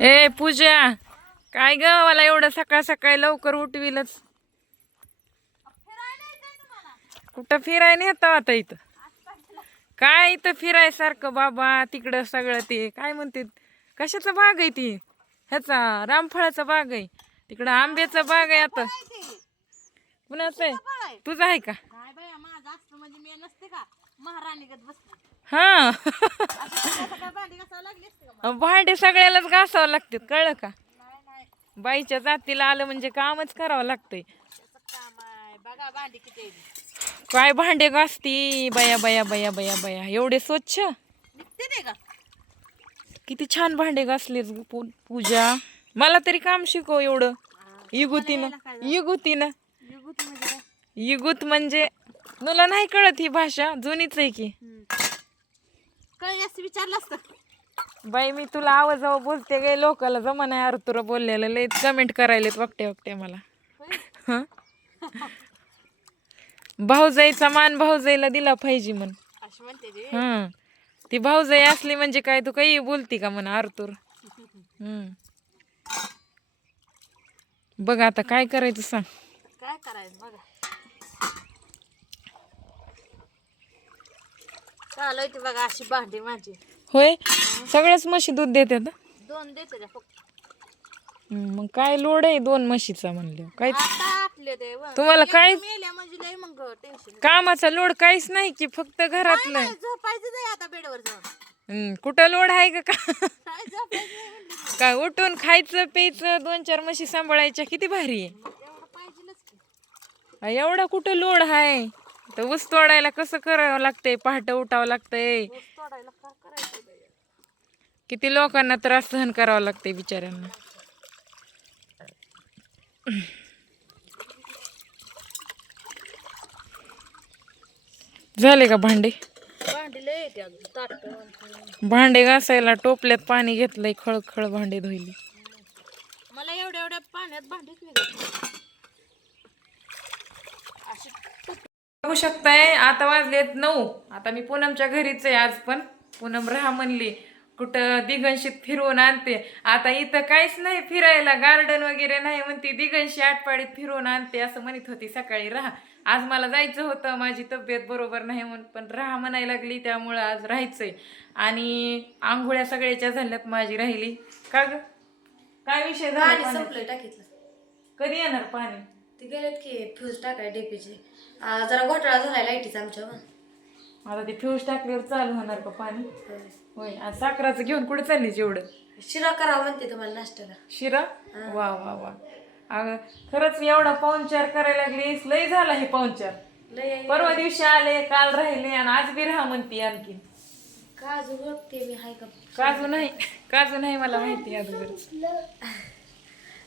ए पूजा काय ग मला एवढं सकाळ सकाळी लवकर उठविलच कुठं फिराय नेता आता इथं? काय इथं फिराय सारखं बाबा तिकडं सगळं ते काय म्हणते कशाचा बाग आहे ती? ह्याचा रामफळाचा बाग आहे. तिकडं आंब्याचा बाग आहे आता. कुणाचं आहे? तुझं आहे का? काय बाया माझं असतं म्हणजे मी नसते का महाराणी गत बसते हा असं सकाळ भांडी घासावं लागली असते का मला? भांडे सगळ्यालाच घासावं लागतात कळलं का? बाईच्या जातीला आलं म्हणजे कामच करावं लागतंय. काय भांडे घासती बया बया बया बया बया. एवढे स्वच्छ? का किती छान भांडे घासले पूजा. मला तरी काम शिकव एवढं. इगुतीनं इगुतीनं. निघूत म्हणजे इगुत म्हणजे तुला नाही कळत ही भाषा जुनीच आहे की. विचारलं असतं. बाई मी तुला आवाजाव बोलते गे लोकाला जमा नाही अरे तुला बोललेलं. लय कमेंट करायलेत वकटे वकटे मला? हं? भाऊजाईचा मान भाऊजाईला दिला पाहिजे म्हण. अशी म्हणते हं. ती भाऊजाई असली म्हणजे काय तू काही बोलती का म्हण आरतूर? हम्म बघ आता काय करायचं सांग. काय करायचं बघा. चालू ती बघा अशी भांडी माझी. होय? सगळ्याच म्हशी दूध देतात हं? दोन देते फक्त. मग काय लोड आहे दोन म्हशीचा म्हणलं काय. तुम्हाला काय म्हणजे कामाचा लोड काहीच नाही की फक्त घरातलं. हं, कुठं लोड आहे का? काय उठून खायचं प्यायचं दोन चार म्हशी सांभाळायच्या किती भारी आहे. एवढा कुठं लोड आहे? तर ऊस तोडायला कसं करावं लागतंय? पहाटे उठावं लागतंय ऊस तोडायला का करायचं बाई? किती लोकांना त्रास सहन करावा लागतंय बिचाऱ्यांना. झाले का भांडे? भांडी भांडे घासायला टोपल्यात पाणी घेतलंय खळखळ भांडे धुईली मला एवढ्या एवढ्या पाण्यात अशी बघू शकताय आता वाजलेत नऊ. आता मी पूनमच्या घरीच आहे आज पण. पूनम राहा म्हणली. कुठं दिगंशीत फिरवून आणते. आता इथं काहीच नाही फिरायला गार्डन वगैरे नाही म्हणते दिगंशी आटपाडीत फिरवून आणते असं म्हणत होती सकाळी राहा. आज मला जायचं होतं माझी तब्येत बरोबर नाही म्हणून पण राहा म्हणायला लागली त्यामुळं आज राहायचंय. आणि आंघोळ्या सगळ्याच्या झाल्यात माझी राहिली. का ग? काय विषय झाला? संपलंय टाकीतलं. कधी येणार पाणी? ते गेलेत की फ्यूज टाकाय डीपीचे. जरा घोटाळा झालाय लाईटीचा आमच्या आता ते फ्यूज टाकल्यावर चालू होणार का पाणी? होय. आज साखराचं घेऊन कुठे चाललीस एवढं? शिरा करावं म्हणते तुम्हाला नाश्त्याला. शिरा? वा वा वा. अगं खरंच एवढा पाहुणचार करायला लागलीस लय झाला हे पाहुणचार. लय. परवा दिवशी आले काल राहिले आणि आज बी राहा म्हणते आणखी काजू बघते मी हाय का? काजू नाही काजू नाही मला माहिती अगोदर.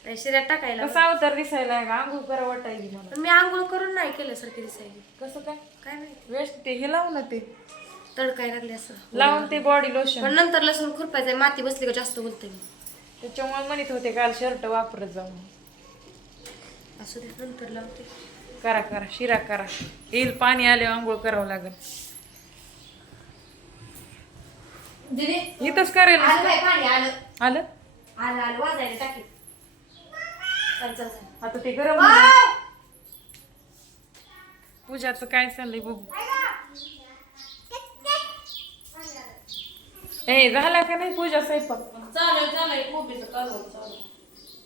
नाही, शिऱ्यात टाकायला कसा अवतार दिसायला आहे का? आंघोळ करा वाटायली मला पण मी आंघोळ करून नाही केलं सारखी दिसायली. कसं काय? काय माहिती? वेस्ट ते हे लावू ना ते. तडकाय लागले असं. लावून ते बॉडी लोशन पण नंतर लसूण खुरपायचं माती बसली का जास्त बोलते मी. त्याच्यामुळे म्हणत होते काल शर्ट वापरत जाऊन असू दे नंतर लावते. करा करा शिरा करा. येईल पाणी आले आंघोळ करावं लागेल. दिदी इथंच करेल आलं बाई पाणी? आलं. आलं? आलं आलं. वाजायला टाकी. चल चल चल आता ते गरम. पूजाचं काय चाललंय बघू. ए झाला का नाही पूजा स्वयंपाक? चालेल चालेल कोबीचं कालवण चालेल.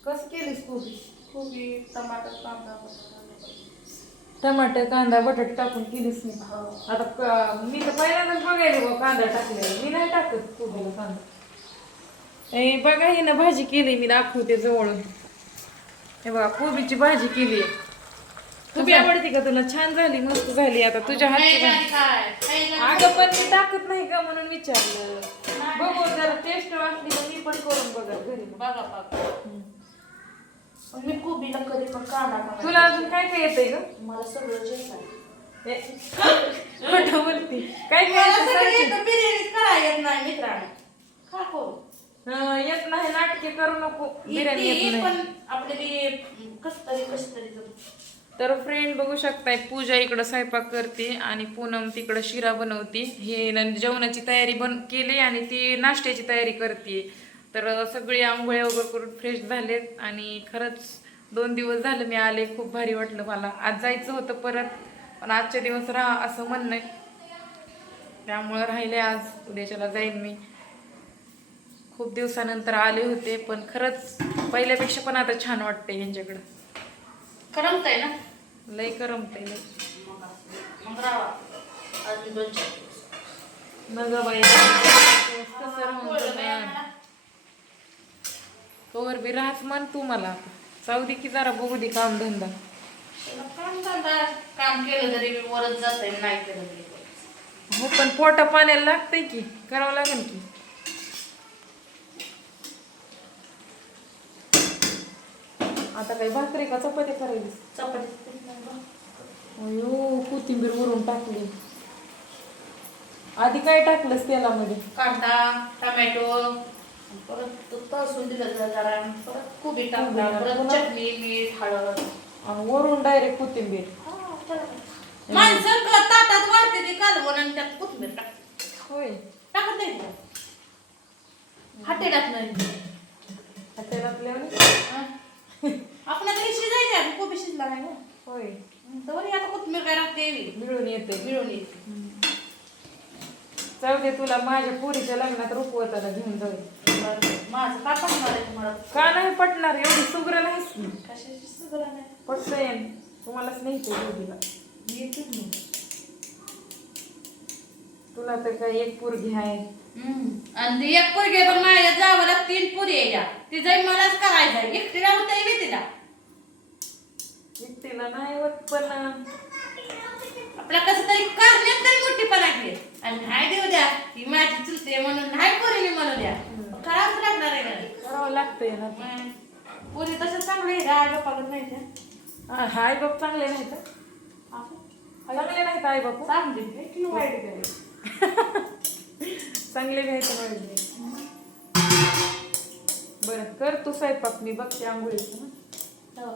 कसं केलीस कोबी? कोबी टमाटर कांदा टमाटर कांदा बटाटे टाकून केलीस मी. आता क- मी तर पहिल्यांदाच बघायला बघ कांदा टाकलेला मी नाही टाकत कोबीला कांदा. ए बघा ही ना भाजी केली मी दाखवते जवळून. हे बघा कोबीची भाजी केली. कोबी आवडते का तुला? छान झाली मस्त झाली आता. तुझ्या हातची भाजी. अगं पण मी टाकत नाही का म्हणून विचारलं. बघू जरा टेस्ट वाटली तर मी पण करून बघा घरी. बघा बघा. मी कोबीला कधी पण कांदा. तुला अजून काय काय येतंय ग? मला सगळं जेवण खोटं बोलती. काय काय येतं की. बिर्याणी करा येत नाही मित्रांनो. खा करू येत नाही नाटके करू नको. बिर्याणी येत येते, नाही. पण आपले बी कस तरी कस तरी जमतं. तर फ्रेंड बघू शकताय पूजा इकडं स्वयंपाक करते आणि पूनम तिकडं शिरा बनवते. हे न- जेवणाची तयारी बन केली आणि ती नाश्त्याची तयारी करते. तर सगळी आंघोळ्या वगैरे करून फ्रेश झालेत आणि खरंच दोन दिवस झाले मी आले खूप भारी वाटलं मला. आज जायचं होतं परत पण आजचे दिवस राहा असं म्हणणं आहे. त्यामुळं राहिले आज उद्याच्याला जाईन मी. खूप दिवसानंतर आले होते पण खरंच पहिल्यापेक्षा पण आता छान वाटते यांच्याकडं. करमतंय ना? लय करमते लय मग बाई कसं राहून. कवर बी राहत म्हण तू मला. जाऊ दे की जरा बघू दे काम धंदा. काम धंदा काम केलं तरी मी वरच जाते नाही केलं. हो पण पोटा पाण्याला लागतंय की? करावं लागेल की? आता काही भाकरी का चपाती करायची चपाती. अयो कोथिंबीर वरून टाकली. आधी काय टाकलंस तेलामध्ये? कांदा टमॅटो परत तो तळसून दिलं जरा परत कोबी टाकला परत? चटणी मीठ हळद. आणि वरून डायरेक्ट कोथिंबीर. हा. माणसं ताटात वाढते ती कालवण आणि त्यात कोथिंबीर टाकते होय. टाकत नाही का? हाटे टाक नाही. आता टाकल्यावर हा. आपण आता हे शिजायचे आहे, कोबी शिजला नाही ना होय. तर आता कोथिंबीर काय टाकते मिळून येते. मिळून येते. जाऊ दे तुला माझ्या पोरीच्या लग्नात रुपवताला घेऊन जाऊ. माझं टाकणार आहे तुम्हाला? का नाही पटणार? एवढी सुग्र नाहीस मी कशाची सगळं नाही? पटतंय. तुम्हालाच नाही ते दोघीला. मी येतेच नाही. तुला तर काय एक पोरगी आहे. हम्म. आणि ती एक पोरगी आहे, पण माझ्या जावाला तीन पुरी आहे या ती जाई मलाच करायचं आहे. एकटीला होता बी तिला. एकटीला नाही होत पण आपल्या कसं तरी करण्यात तरी मोठीपणा केली आणि नाही देऊ द्या. ही माझी चुलते म्हणून नाही पोरीने म्हणू द्या. करावंच लागणार आहे करावं लागतंय ना. पोरी तसं चांगले आहे गाय बापाकडे नाही त्या. हा, आई बाप चांगले नाहीत. हं? चांगले नाहीत आई बाप चांगली आहे वाईट आहे? चांगले घ्यायचे पाहिजे. बरं कर तू स्वयंपाक मी बघते आंघोळीचं. हो.